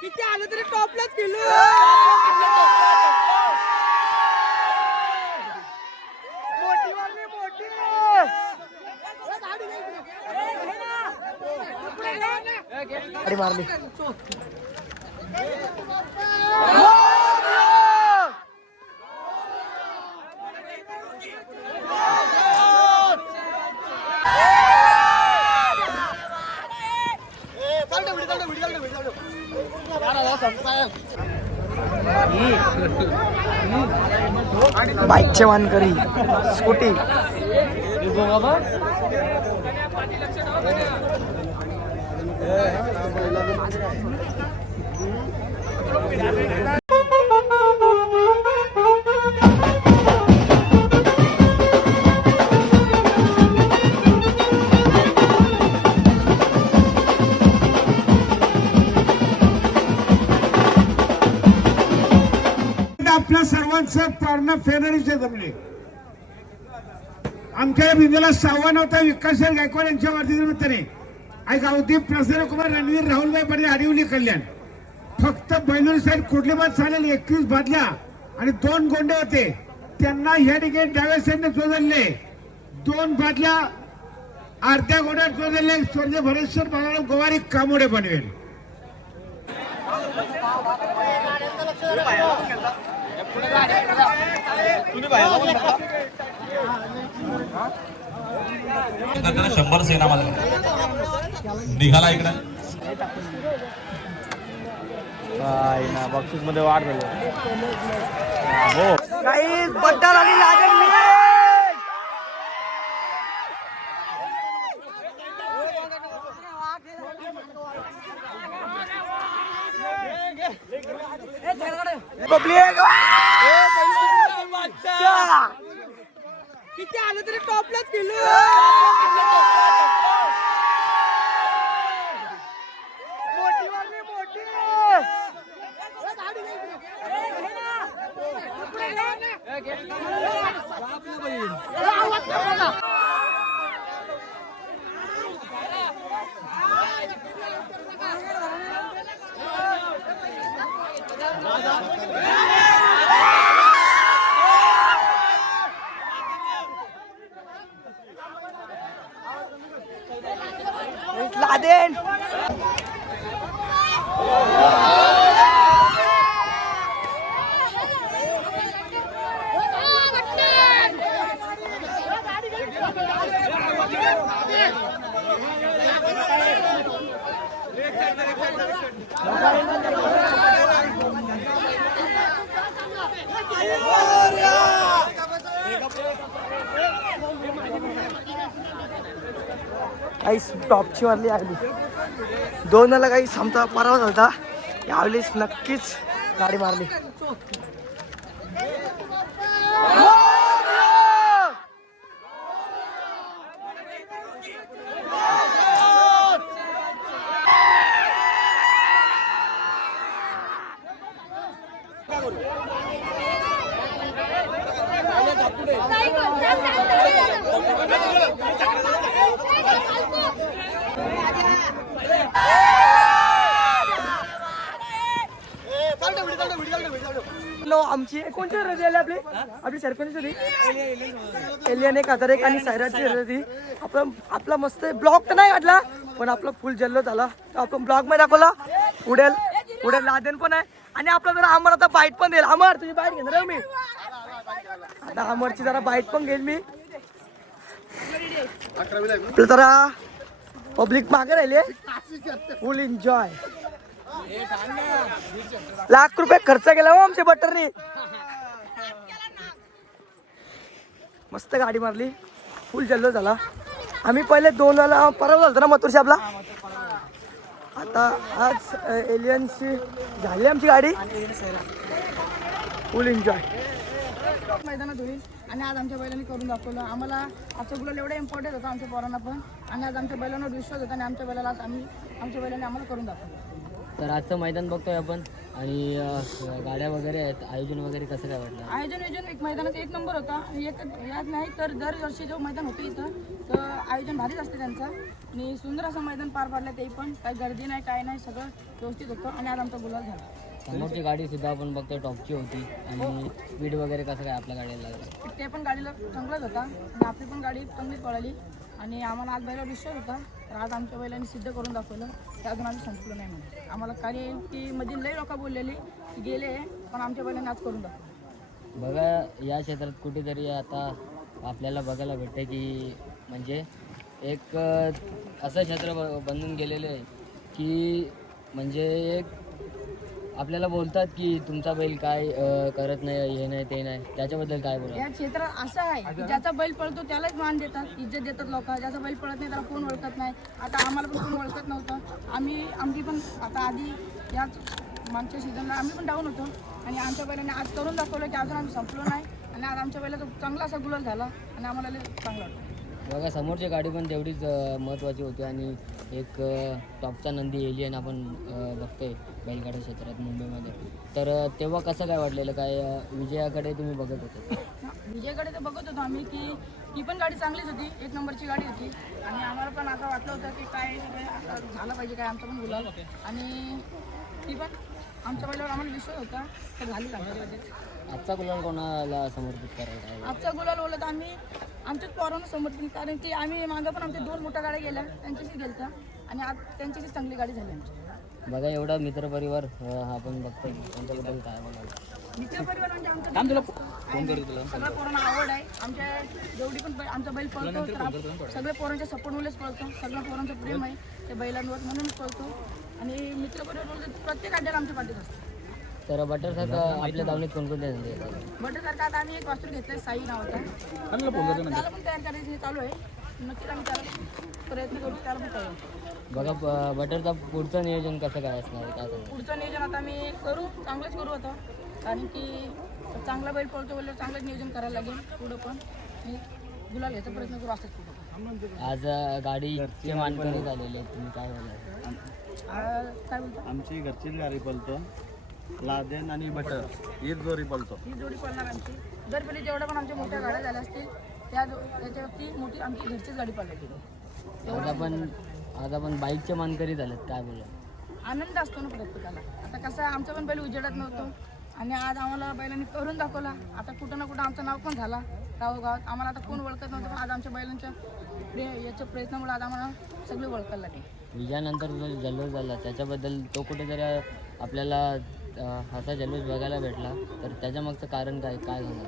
किती आलं तरी टॉपलाच गेलो. मोठी वाली मोठी गाडी मारली. बाईकचे वानकरी स्कूटी. आपल्या सर्वांचं पारणं फेब्रुवारीचे जमले. आमच्या बिंदूला 6वा 9वा विकास गायकवाड यांच्या वाढदिवसानिमित्ताने आज अवदीप प्रसन्न कुमार रणवीर राहुलभाई पाटील आडिवली कल्याण फक्त बैलूर साईड कुठली चालेल 21 बादल्या आणि 2 गोंडे होते त्यांना ह्या ठिकाणी डाव्या साईडने चोदलले 2 बादल्या अर्ध्या गोंड्यात चोदलले. स्वर्गीय भरेश्वर बाळा गोवारी कामोडे बनवेल. त्याला 100 सेना मला निघाला इकडे. बक्षीस मध्ये वाढ झाली. काही बद्दल आणि लागेल मी किती आलं तरी टॉपलाच गेलो. मोठी वाली मोठी लादेन. काही टॉपची मारली आली 2ला काही समजा पराभव झाला. यावेळेस नक्कीच गाडी मारली. आमची कोणती रजा आली आपली आपली सरपंच होती एलियन एक हजार एक आणि सायराची होती. आपला मस्त ब्लॉग तर नाही काढला पण आपला फुल जल्लो झाला. आपण ब्लॉग मध्ये दाखवला. पुढे लादेन पण आहे आणि आपला जरा अमर आता बाईट पण देईल. अमर तुझी बाईट घेणार मी आता. अमरची जरा बाईट पण घेईल मी. आपलं जरा पब्लिक मागे राहिले. फुल एन्जॉय. लाख रुपये खर्च केला हो आमच्या बटरनी. मस्त गाडी मारली. फुल जल्लो झाला. आम्ही पहिले 2ला पराभव झाला ना मथुरशी आपला. आता आज एलियनची झाली आमची गाडी. फुल एन्जॉय. मैदानात होईल आणि आज आमच्या बैलांनी करून दाखवलं. आम्हाला आजचा गुलाल एवढा इम्पॉर्टंट होता आमच्या पोरांना पण आणि आज आमच्या बैलांवर विश्वास होता आणि आमच्या बैलाला आज आमच्या बैलांनी आम्हाला करून दाखवलं. तर आजचं मैदान बघतोय आपण आणि गाड्या वगैरे आहेत. आयोजन वगैरे कसं काय वाटलं? आयोजन एक मैदानात 1 नंबर होता. यात नाही तर दरवर्षी जो मैदान होतं इथं तर आयोजन भारीच असते त्यांचं आणि सुंदर असं मैदान पार पाडलं ते पण काही गर्दी नाही काय नाही सगळं व्यवस्थित होतं आणि आज आमचा गुलाल झाला. समोरची गाडी सुद्धा आपण बघतोय टॉपची होती आणि स्पीड वगैरे कसं काय आपल्या गाडीला लागलं? ते पण गाडीला चांगलाच होता आणि आपली पण गाडी चांगलीच पळाली आणि आम्हाला आज बैलावर विश्वास होता. तर आज आमच्या बैलांनी सिद्ध करून दाखवलं ते अजून आम्ही संपलो नाही म्हणून. आम्हाला कारण की मधील लई लोक बोललेली की गेले पण आमच्या बैलांनी आज करून दाखवलं. बघा या क्षेत्रात कुठेतरी आता आपल्याला बघायला भेटतं की म्हणजे एक असं क्षेत्र बनून गेलेलं आहे की म्हणजे एक आपल्याला बोलतात की तुमचा बैल काय करत नाही हे नाही ते नाही, त्याच्याबद्दल काय बोला? या क्षेत्रात असं आहे की ज्याचा बैल पळतो त्यालाच मान देतात, इज्जत देतात लोक. ज्याचा बैल पळत नाही त्याला कोण ओळखत नाही. आता आम्हाला पण कोण ओळखत नव्हतं. आम्ही पण आता आधी याच मागच्या सीझनला आम्ही पण डाऊन होतो आणि आमच्या बैलाने आज करून दाखवलं की अजून आम्ही संपलो नाही आणि आज आमच्या बैलाचा चांगला असा गुलाल झाला आणि आम्हाला लय चांगला वाटतं. बघा समोरची गाडी पण तेवढीच महत्त्वाची होती आणि एक टॉपचा नंदी एलियन आपण बघतोय बैलगाडा क्षेत्रात मुंबईमध्ये. तर तेव्हा कसं काय वाटलेलं काय विजयाकडे तुम्ही बघत होते? विजयकडे तर बघत होतो आम्ही की ती पण गाडी चांगलीच होती, 1 नंबरची गाडी होती आणि आम्हाला पण असं वाटलं होतं की काय आता झालं पाहिजे काय आमचा पण गुलाल आणि ती पण आमच्या बैलावर आम्हाला विश्वास होता तर झाली चांगली. आजचा गुलाल कोणाला समर्पित करायचा आहे? आजचा गुलाल बोलत आम्ही आमच्याच पोरांना समर्पित, कारण की आम्ही मागं पण आमच्या 2 मोठ्या गाड्या गेल्या त्यांच्याशी गेलता आणि आज त्यांच्याशी चांगली गाडी झाली आमची. बघा एवढा मित्रपरिवार आपण बघतोय त्यांच्याबद्दल काय बोलायचं? मित्रपरिवार म्हणजे आमचा सगळ्या पोरांना आवड आहे. आमच्या जेवढी पण आमचा बैल पळतो तर सगळ्या पोरांच्या सपोर्टमुळेच पळतो. सगळ्या पोरांचं प्रेम आहे त्या बैलांवर म्हणूनच पळतो आणि मित्रपरिवार बोलतो प्रत्येक अड्ड्याला आमच्या पाठीत असतो. तर बटरसारखं आपल्या दावणीत कोणकोणते धंदे येतात? बटरसारखा आता आम्ही एक वास्तू घेतलाय साई नावाचा, त्याला पण तयार करायची चालू आहे. नक्कीच आम्ही त्याला प्रयत्न करू त्याला पण करू. बघा बटरचा पुढचं नियोजन कसं काय असणार आहे? काय सांगू? पुढचं नियोजन आता आम्ही चांगलंच करू आता, कारण की चांगला बैल पळतो बोलल्यावर चांगलंच नियोजन करायला लागेल पुढं पण आणि गुलाल घ्यायचा प्रयत्न करू असंच पुढं. आज गाडीचे मानकरी झालेले आहेत, तुम्ही काय बोलाल? काय बोलतो आमची घरचीच गाडी पळतो, लादेन आणि बटर हीच जोडी पळतो. ही जोडी पळणार आमची. दरवेळी जेवढ्या पण आमच्या मोठ्या गाड्या झाल्या असतील त्याच्यावरती मोठी आमची घरचीच गाडी पळणार. आज आपण बाईकचे मानकरी झालेत, काय बोला? आनंद असतो ना प्रत्येकाला. आता कसं आमचा पण बैल उजेडत नव्हतं आणि आज आम्हाला बैलांनी करून दाखवला. आता कुठं ना कुठं आमचं नाव पण झाला गावोगावात. आम्हाला आता कोण ओळखत नव्हतं पण आज आमच्या बैलांच्या याच्या प्रयत्नामुळे आज आम्हाला सगळे ओळखायला लागले. विजयानंतर जो जल्लोष झाला त्याच्याबद्दल तो कुठेतरी आपल्याला असा जल्लोष बघायला भेटला, तर त्याच्यामागचं कारण काय झालं?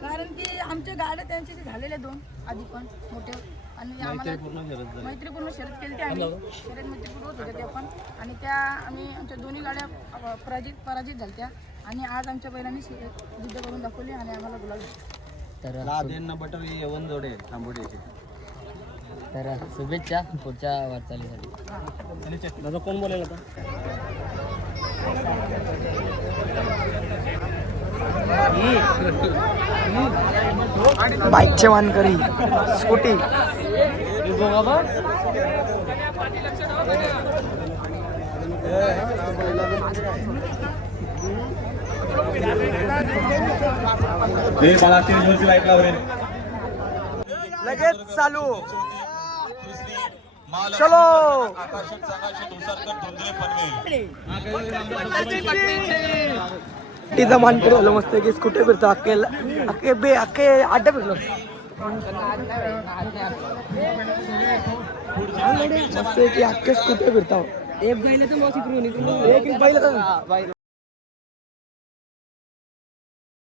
कारण की आमच्या गाड्या त्यांचे झालेल्या 2 आधी पण मोठे आणि आम्हाला मैत्रीपूर्ण शर्यत केली. आम्ही शर्यत मैत्रीपूर्वक होत्या त्या पण आणि त्या आम्ही आमच्या दोन्ही गाड्या पराजित झाल्या आणि आज आमच्या बैलांनी सिद्ध करून दाखवली आणि आम्हाला गुलाल भेटला. तर लादेन बटर ही येऊन जोडे तांबोडीची. तर शुभेच्छा पुढच्या वाटचालीसाठी. दादा कोण बोलेल आता? बाईकचे मानकरी स्कूटी लगेच चालू. चलो आकर्षक संघाचे दुसरकर धुंद्रे पनवेल. तिथं मानकरी आलो मस्त की स्कूटी फिरतो अख्खे अड्डा फिरलो मस्त की अख्खे स्कूटी फिरतो. एक बैल तर